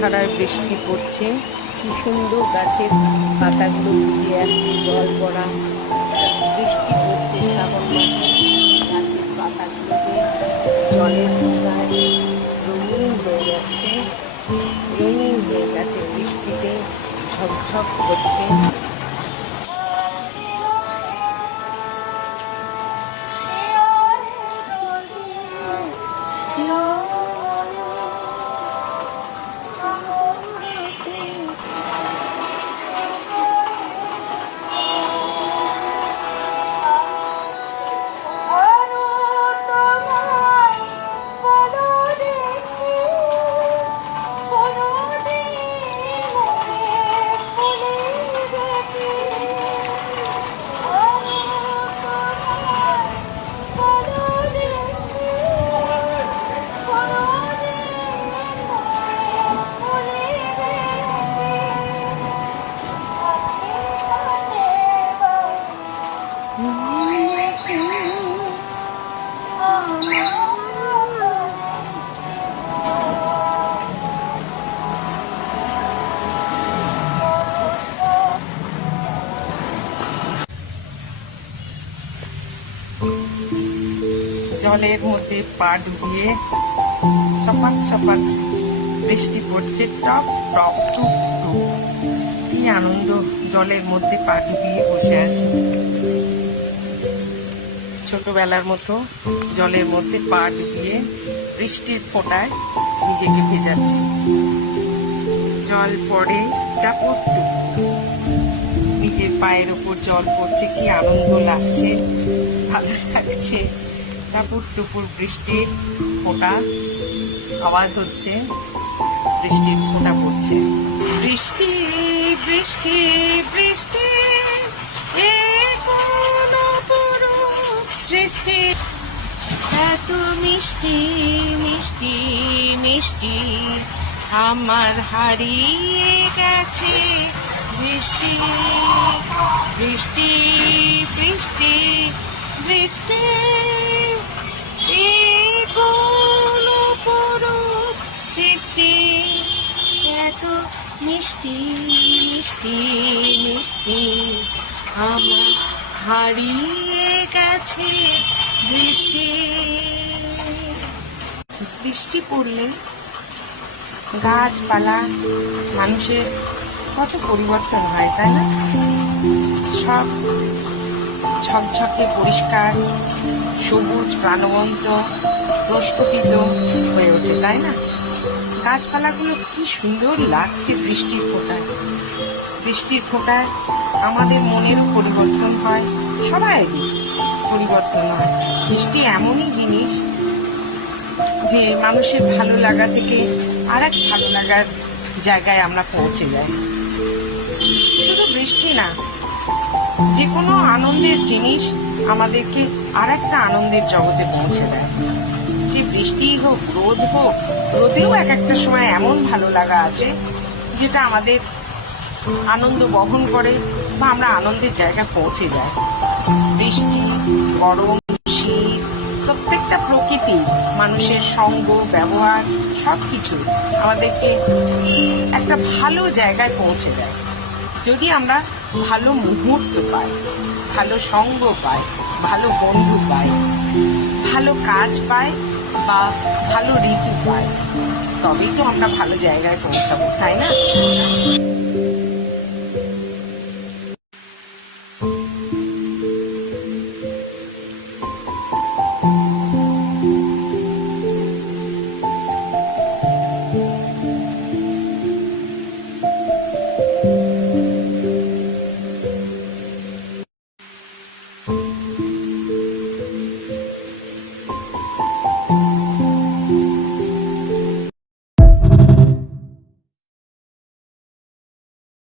ধারায় বৃষ্টি পড়ছে, কি সুন্দর গাছের পাতাগুলো ভিজে আসছে, জল পড়া বৃষ্টি পড়ছে শ্রাবণ মাসে। গাছের পাতাগুলোতে জলের ফোঁটায় রঙিন হয়ে যাচ্ছে, রঙিন হয়ে গেছে, বৃষ্টিতে ঝকঝক করছে। জলের মধ্যে পা ডুবিয়ে সপাক সপাক বৃষ্টি পড়ছে, টপ টপ টুপ টুপ। কি আনন্দ, জলের মধ্যে পা ডুবিয়ে বসে আছে। ছোটবেলার মতো জলের মধ্যে পা ডুবিয়ে বৃষ্টির ফোঁটায় নিজেকে ভেজাচ্ছি। জল পড়ে টাপুর টুপুর, নিজের পায়ের ওপর জল পড়ছে, কি আনন্দ লাগছে, ভালো লাগছে। টাপুর টুপুর বৃষ্টির ফোঁটা আওয়াজ হচ্ছে, বৃষ্টির ফোঁটা পড়ছে। বৃষ্টি বৃষ্টি বৃষ্টি এ কোন অপরূপ সৃষ্টি, এত মিষ্টি মিষ্টি মিষ্টি আমার হারিয়ে গেছে বৃষ্টি। বৃষ্টি বৃষ্টি বৃষ্টি এই কোন অপরূপ সৃষ্টি, এত মিষ্টি মিষ্টি মিষ্টি আমার হারিয়ে গেছে বৃষ্টি। বৃষ্টি পড়লে গাছপালা মানুষের কত পরিবর্তন হয়, তাই না? সব ঝকঝকে পরিষ্কার, সবুজ, প্রাণবন্ত, প্রস্ফুটিত হয়ে ওঠে, তাই না? গাছপালাগুলো কি সুন্দর লাগছে বৃষ্টির ফোঁটায়। বৃষ্টির ফোঁটায় আমাদের মনেরও পরিবর্তন হয়, সবাইরই পরিবর্তন হয়। বৃষ্টি এমনই জিনিস যে মানুষের ভালো লাগা থেকে আর এক ভালো লাগার জায়গায় আমরা পৌঁছে যাই। শুধু বৃষ্টি না, যে কোনো আনন্দের জিনিস আমাদেরকে আর একটা আনন্দের জগতে পৌঁছে দেয়। যে বৃষ্টিই হোক, রোদ হোক, রোদেও এক একটা সময় এমন ভালো লাগা আছে যেটা আমাদের আনন্দ বহন করে বা আমরা আনন্দের জায়গায় পৌঁছে যাই। বৃষ্টি, গরম, শীত, প্রত্যেকটা প্রকৃতি, মানুষের সঙ্গ, ব্যবহার, সবকিছু আমাদেরকে একটা ভালো জায়গায় পৌঁছে দেয়। যদি আমরা ভালো মুহূর্ত পাই, ভালো সঙ্গ পাই, ভালো বন্ধু পাই, ভালো কাজ পাই বা ভালো ঋতু পাই, তবেই তো আমরা ভালো জায়গায় পৌঁছাবো, তাই না?